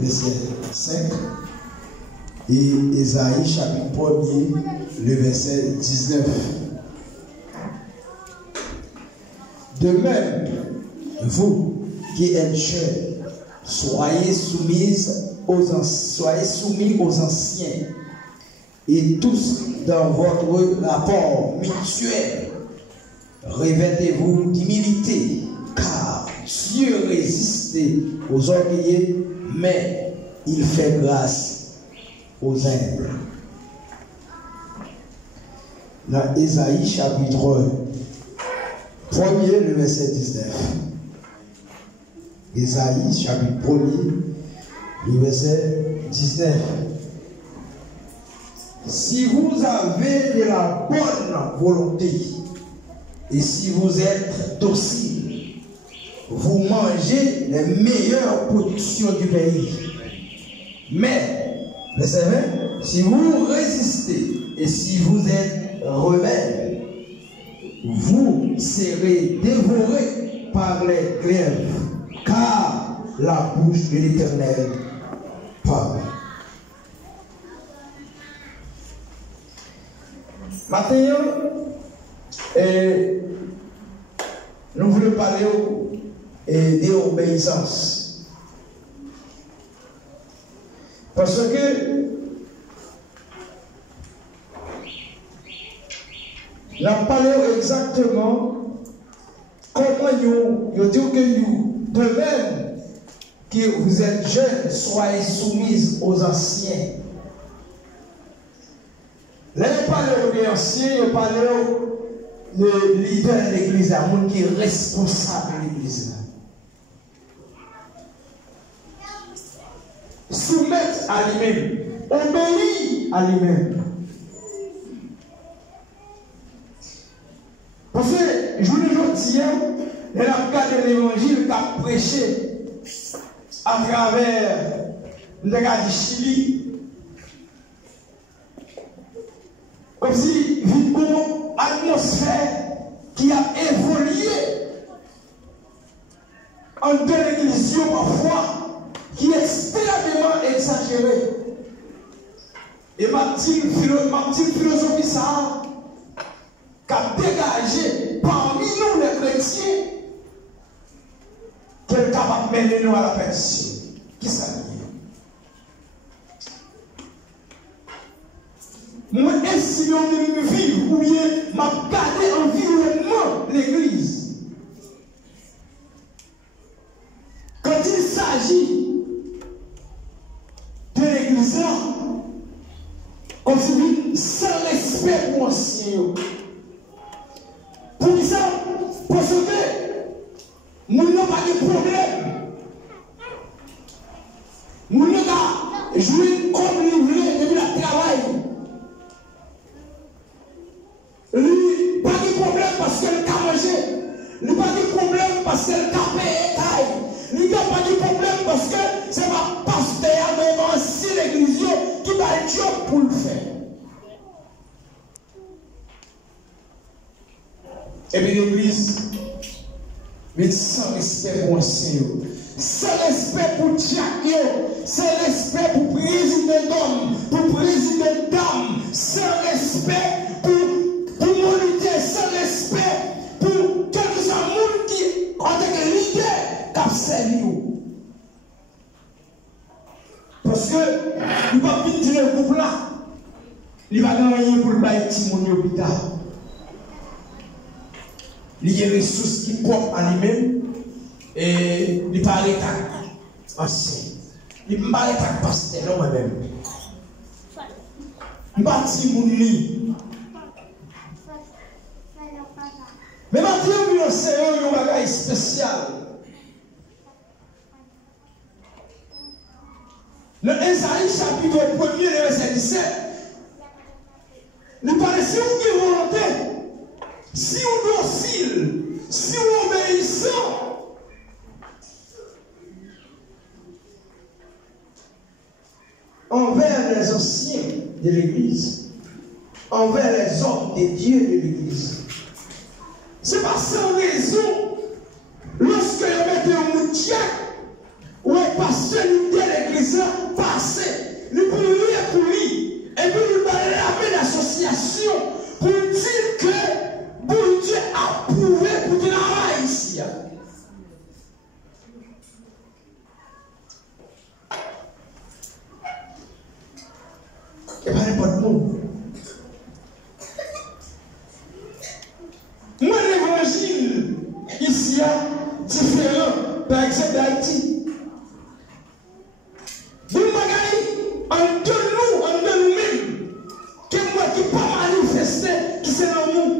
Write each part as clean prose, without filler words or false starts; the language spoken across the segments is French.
verset 5. Et Ésaïe, chapitre 1er, le verset 19. De même, vous qui êtes jeunes, soyez soumis aux anciens, et tous dans votre rapport mutuel, revêtez-vous d'humilité, car Dieu résiste aux orgueilleux, mais il fait grâce aux humbles. Dans Ésaïe chapitre 1er, le verset 19. Ésaïe chapitre 1er, le verset 19. Si vous avez de la bonne volonté et si vous êtes docile, vous mangez les meilleures productions du pays. Mais, verset 20, si vous résistez et si vous êtes rebelles, vous serez dévorés par les glaives, car la bouche de l'Éternel parle. Maintenant, nous voulons parler d'obéissance. Parce que nous avons parlé exactement comment nous disons que nous, de même que vous êtes jeunes, soyez soumis aux anciens. Là, il parle aux anciens, il parle au leader de l'église, à monde qui est responsable de l'église. Soumettre à lui-même, obéir à lui-même. Parce que, je vous dis, il a regardé l'évangile qu'a prêché à travers le gars du Chili. Comme si une atmosphère qui a évolué en deux l'église parfois, qui est extrêmement exagérée. Et ma petite philosophie, ça a dégagé parmi nous les chrétiens qu'elle est capable de mener nous à la perdition. Qui ça dit? Moi, si on me vivre ou bien m'a gardé environnement l'église. Quand il s'agit de l'église là, on se dit sans respect pour ancien. Pour ça, parce que nous n'avons pas de problème. Nous n'avons pas joué comme livré depuis le travail. Lui, pas de problème parce qu'elle a mangé. Lui, pas de problème parce qu'elle a payé. Lui, pas de problème parce que c'est ma pasteur devant si l'église qui va être job pour le faire. Et puis l'église, mais sans respect pour ancien, sans respect pour Dieu, sans respect pour président d'homme, pour président d'âme, sans respect pour l'humanité, sans respect pour quelques amours qui ont été l'idée d'abserver. Parce que il va vite dire le groupe là, il va gagner pour le bail Timon hôpital. Il y a des ressources qui portent à lui-même et il paraît ancien. Il ne paraît pas pasteur, non, moi-même. Il bâtit mon lit. Mais maintenant, il y a un bagage spécial. Le Ésaïe chapitre 1er, verset 17, il paraît si on est volonté. Si on docile, si on obéissant, envers les anciens de l'Église, envers les hommes de Dieu de l'Église, c'est pas sans raison, lorsque vous mettez un moutier ou un pasteur de l'Église, Et pas n'importe monde. Moi, l'évangile, ici, est différent, par exemple, d'Haïti. Vous m'avez en de nous-mêmes, que moi qui pas manifesté, qui c'est dans nous.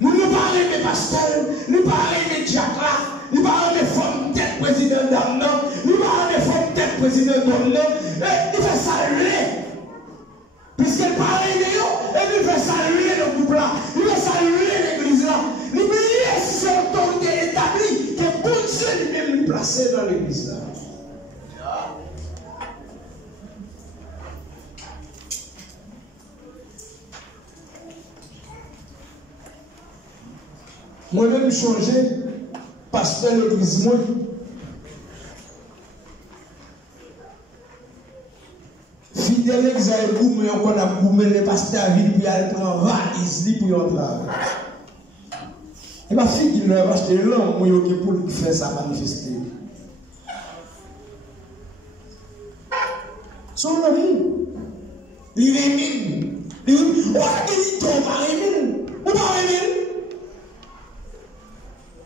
Nous ne parlons pas de pasteur, nous ne parlons pas de diacre, nous ne parlons pas de femmes tête président d'Amnon, nous ne parlons pas de femmes tête président d'Amnon, et il fait saluer. Puisqu'elle parle de nous, et il fait saluer le groupe là, il fait saluer l'église là. N'oubliez si c'est l'autorité établie que bon Dieu lui-même lui placé dans l'église là. Moi-même changé, pasteur de l'église, moi. Fidèle examen, mais on a goumé les pasteurs à ville, puis elle prend valise pour y entrer. Et ma fille qui n'a pas acheté l'homme, moi, pour faire ça manifester. Son amour, il rémine. Il dit, on va rémine. On va rémine.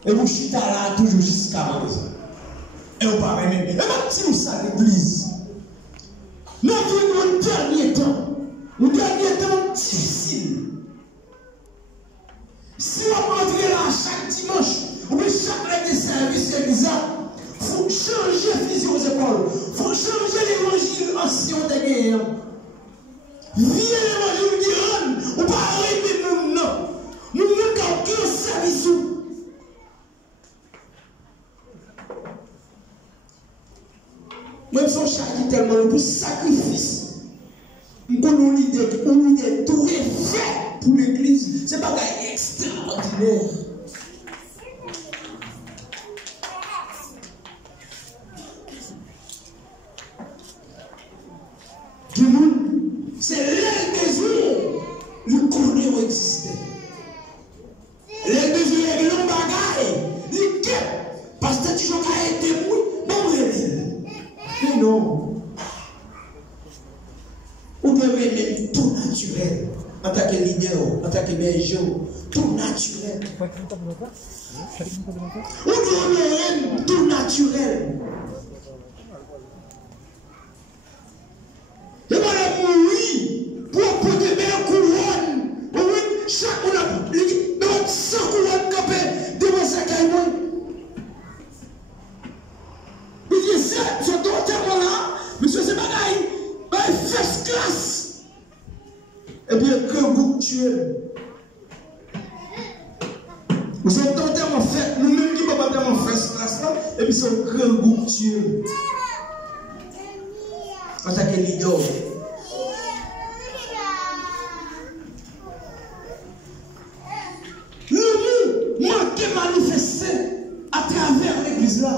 Et vous chutez là toujours jusqu'à présent. Et on va rémine. Et même si nous sommes l'église, nous vivons un dernier temps difficile. Si on entre là chaque dimanche, ou bien chaque année de service, il faut changer le fusil aux épaules. Il faut changer l'évangile ancien de guerre. Viens l'évangile qui rend, ou pas arriver nous, non. Nous n'avons aucun service. Même son chat qui tellement le sacrifice. Nous avons l'idée tout est fait pour l'église. Ce n'est pas extraordinaire. Du monde, c'est l'aile des jours. Nous connaissons exister. L'aile des jours, les longs bagailles. Les quêtes. Parce que tu as été mouillé. Mais non. Ou bien même tout naturel. En tant que leader, en tant que berger, tout naturel. Ou bien tout naturel. Et voilà, oui, pour porter bien couronne. Oui, chaque on a 100 couronnes campées devant sa caille. Il dit, c'est ce docteur là, monsieur, c'est bagaille, first class. Et puis, que vous tuez. Vous êtes totalement fait, nous-mêmes qui ne pouvons pas faire first class là, et puis c'est un grand goût tué. En tant que leader. Nous manquons manifester à travers l'église là.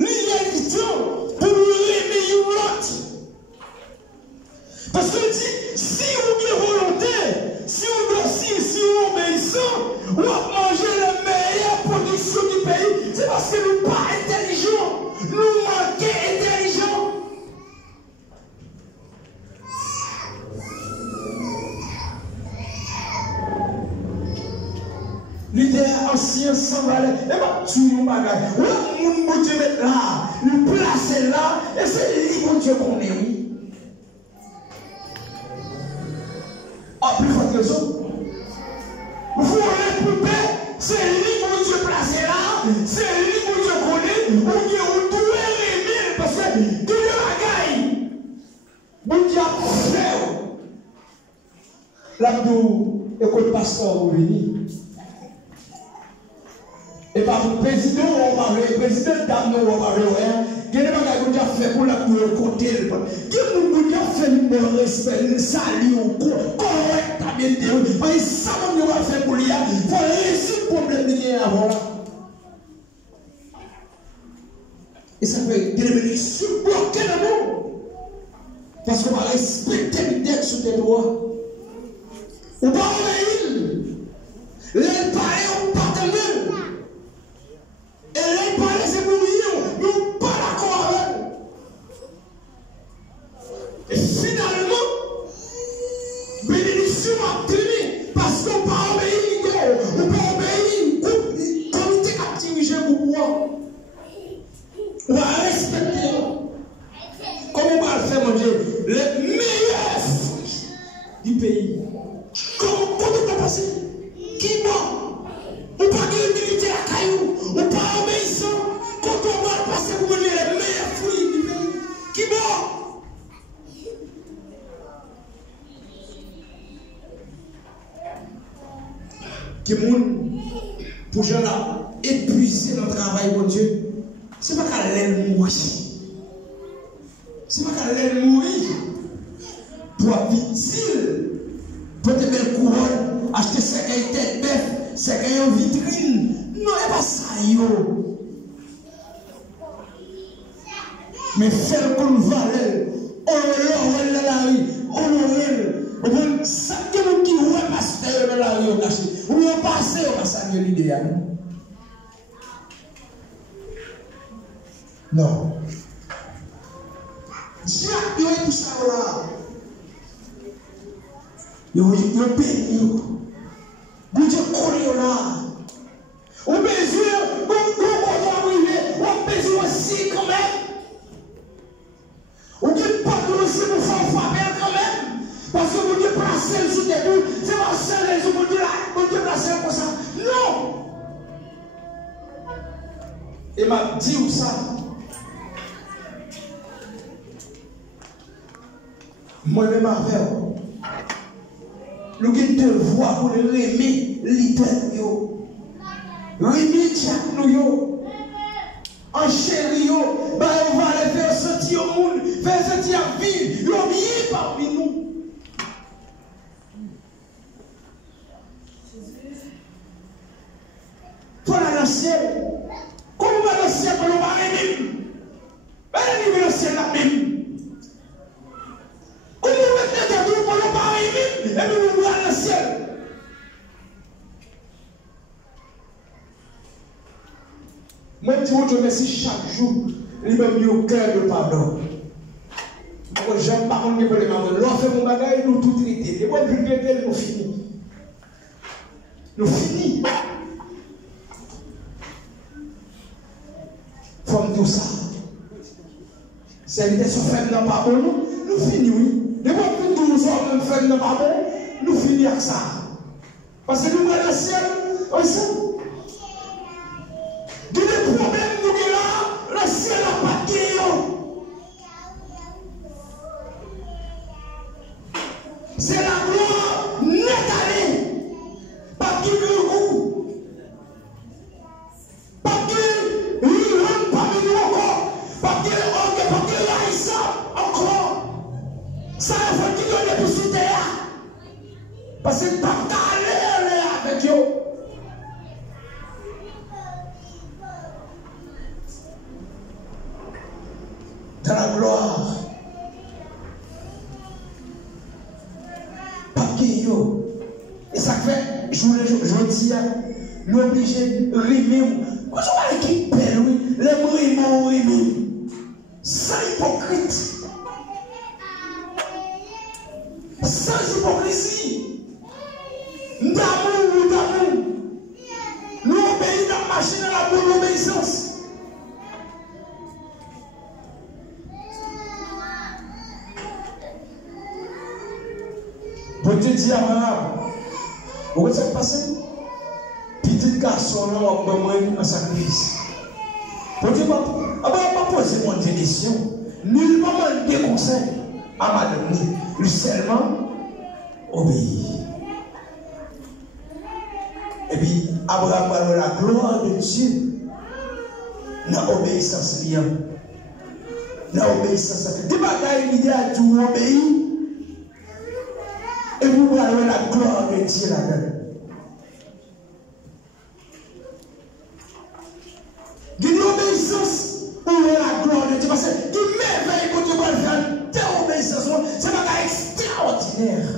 Il y a du temps pour nous aimer l'autre. Parce que dit, si on est volontaire, si on dossier, si on obéissant, on va manger les meilleures productions du pays. C'est parce que nous ne sommes pas intelligents. Nous manquons intelligents. L'idée ancien sans valeur. Et bien, tu nous bagages. Oui, mon Dieu met là, nous placer là, et c'est lui, mon Dieu, qu'on est, oui. Ah, plus fort que ça. Vous voulez poupée, c'est lui, mon Dieu, placé là, c'est lui, mon Dieu, qu'on est, ou tout est aimé, parce que tout le bagaille, mon Dieu, frère. L'abdou, école pasteur, vous venez. Et par le président, on va le président d'Amnon, on va le voir. Quel est le que fait pour la côté? Quel est le que fait le respect, le salut, correct, à bien dire. Mais ça, on va faire pour lui. Il faut réussir le problème de l'idée avant. Et ça peut devenir subloqué d'amour. Parce qu'on va respecter l'idée sur tes droits. On va obéir. Les parents, on partenaire. Et les parents, c'est pour lui. qui pour gens là épuisés dans le travail pour Dieu, c'est pas qu'à l'aile mourir. C'est pas qu'à l'aile mourir. Pour habiter, pour te belle couronne, acheter 50 têtes bœuf, 50 vitrines. Non, c'est pas ça, yo. Mais faire comme valeur, honorer dans la rue, honorer. Ça qui est qui est pasteur dans la rue, ou bien passer, on va saluer l'idéal. Non. Dieu a tout ça là. Il y a pays. Dieu connaît là. On mesure, on mesure aussi quand même. On ne peut pas nous aussi nous faire frapper quand même. Parce que vous dites placer le sous des bouts, c'est pas seul les autres, vous dites placer comme ça. Non! Et m'a dit ça. Moi-même avec nous avons devoir pour le remettre l'idée. Remettre chaque nous. En chéri, on va les faire sentir au monde, faire sentir à vie, ils ont mis parmi nous. Pour aller dans le ciel, comment on va dans le ciel pour nous parler même? Ben, on va dans le ciel là même. Comment on va faire tout pour nous parler même? Et puis nous allons dans le ciel. Moi, je dis Dieu merci chaque jour, il m'a mis au cœur de pardon. Moi, j'aime pas qu'on me dise, l'on fait mon bagage, nous tout traiter. Et moi, je vais nous finir. Nous finissons. Comme tout ça. C'est l'intention faible dans pas bon, nous finissons, oui. Et moi, tout nous sommes faibles dans pas bon, nous finissons avec ça. Parce que nous, dans le ciel, on sait. Il y a des problèmes, nous, là, le ciel n'a pas de guillon. C'est la gloire nette. Pas de goût. Pas de l'île, pas de nous encore. Pas de l'Aïssa encore. Ça va qui donne pour sous terre. Parce que pas d'aller avec eux. Dans la gloire. Papier. Et ça fait, je dis, l'obligé de rimer. Quand on va qui perd, oui, les mots rimer. Sans hypocrite. Sans hypocrisie. D'amour. Nous obéissons dans la machine à la bonne obéissance. Pour te dire, vous voyez ce qui s'est passé? Petit garçon, on va un sacrifice. Pour dire, on va pas poser mon question. Nul pas des conseils à madame. Lui seulement obéir. Et puis, Abraham a la gloire de Dieu dans l'obéissance liée. Dans l'obéissance. Des bagailles, l'idée à tout obéir. Et vous voyez la gloire de Dieu là-dedans. De l'obéissance, où est la gloire de Dieu? Parce que du merveille que Dieu va faire, de l'obéissance, c'est pas extraordinaire.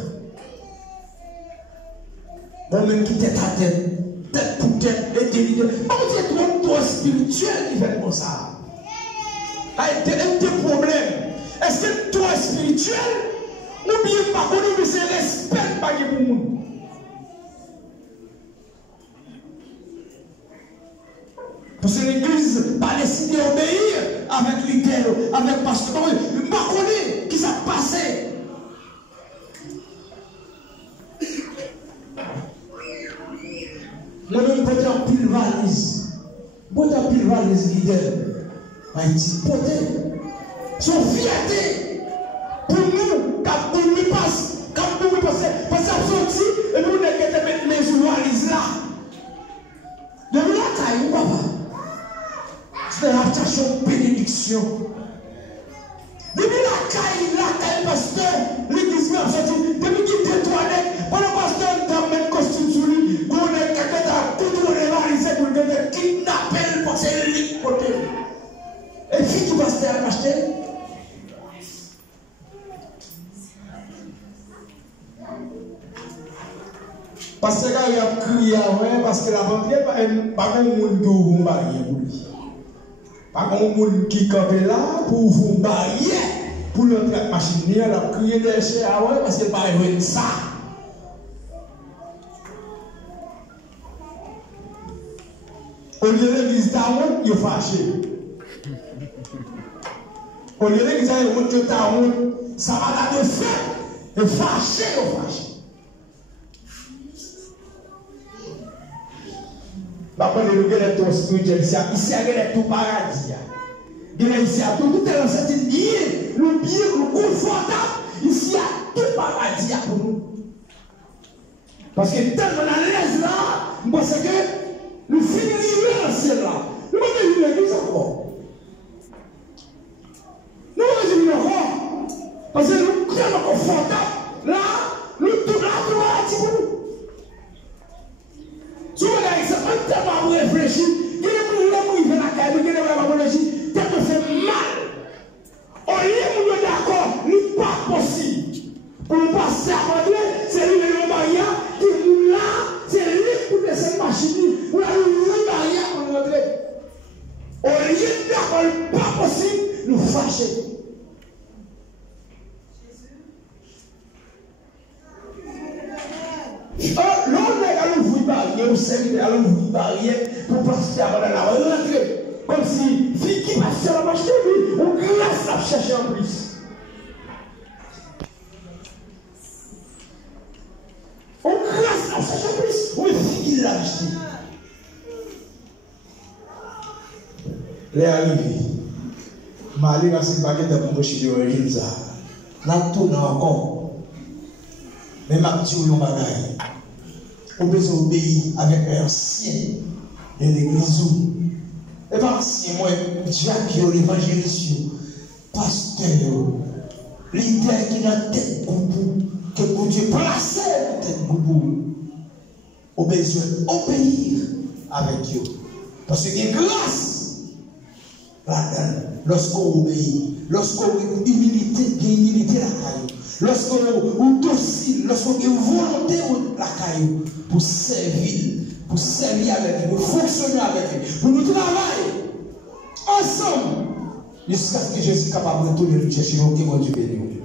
Moi-même qui tête à tête pour tête, et délire. Pas vous êtes trop spirituel qui fait comme ça. Il y a des problèmes. Est-ce que toi spirituel? N'oubliez pas qu'on c'est respect pas pour nous. Parce que l'église n'a pas décidé d'obéir avec l'idée, avec le pasteur. Je ne sais pas qui s'est passé. Moi-même, je en pile valise. Je en pile valise leader. Haïti, poté. Son fierté. Pour nous, quand nous passons, parce que sorti, et nous, on a mettre mes valises là. pasteur a cherché une bénédiction. Depuis la caille pasteur, l'église m'a sorti, depuis qu'il était toilette, pendant le pasteur a mis un costume sur lui, qu'on est quelqu'un à contrôler les pour le kidnapper pour se côté. Et puis tout pasteur a acheté. Parce que il a crié parce que la vente n'est pas un monde qui vous barrière pour lui. Pas un monde qui campe là pour vous barrière pour le machine. Il a crié des chers parce que pas jouer ça. Au lieu de l'église d'Aoun, il est fâché. Au lieu de l'église d'Aoun, ça va la de fait. Et fâché, il est fâché. Après, nous avons tout spirituel ici, il y a tout paradis. Il y a tout est dans cette ligne, le bien, le confortable. Ici, il y a tout paradis pour nous. Parce que tellement à l'aise là, parce que nous finissons dans celle-là. Nous avons une église encore. Nous avons une encore. Parce que nous sommes tellement confortables. Là, nous tournons à tout paradis pour nous. Si vous avez tellement réfléchi, il y a des gens qui vont la caille, il y a des gens qui vont la caille, tellement fait mal. Au lieu de nous d'accord, n'est pas possible. Pour nous passer à Dieu, c'est lui le Maria qui nous l'a, c'est lui pour laisser cette machine, pour la Maria pour nous rentrer. Au lieu de d'accord, n'est pas possible, nous fâcher. L'on est à l'ouvrir barrière, ou servir à l'ouvrir barrière pour passer à la rentrer. Comme si, fille qui passe sur la marche de lui, on grâce à chercher en plus. On grâce à chercher en plus. Oui, fille qui l'a acheté. Les arrivés. Malé dans cette baguette pour me chier l'origine ça. Là, tout encore. Mais ma petite ou bagaille. On peut obéir avec un ancien de l'église. Et pas ancien, moi, Jacques, l'évangéliste, pasteur, leader qui n'a tête goubou, que Dieu place dans tête goubou. On besoin obéir avec Dieu. Parce qu'il y a grâce là-dedans, lorsqu'on obéit, lorsqu'on a humilité la caille. Lorsqu'on est docile, lorsqu'on est volonté la caillou pour servir avec lui, pour fonctionner avec lui, pour nous travailler ensemble jusqu'à ce que je suis capable de retourner chercher au Dieu béni.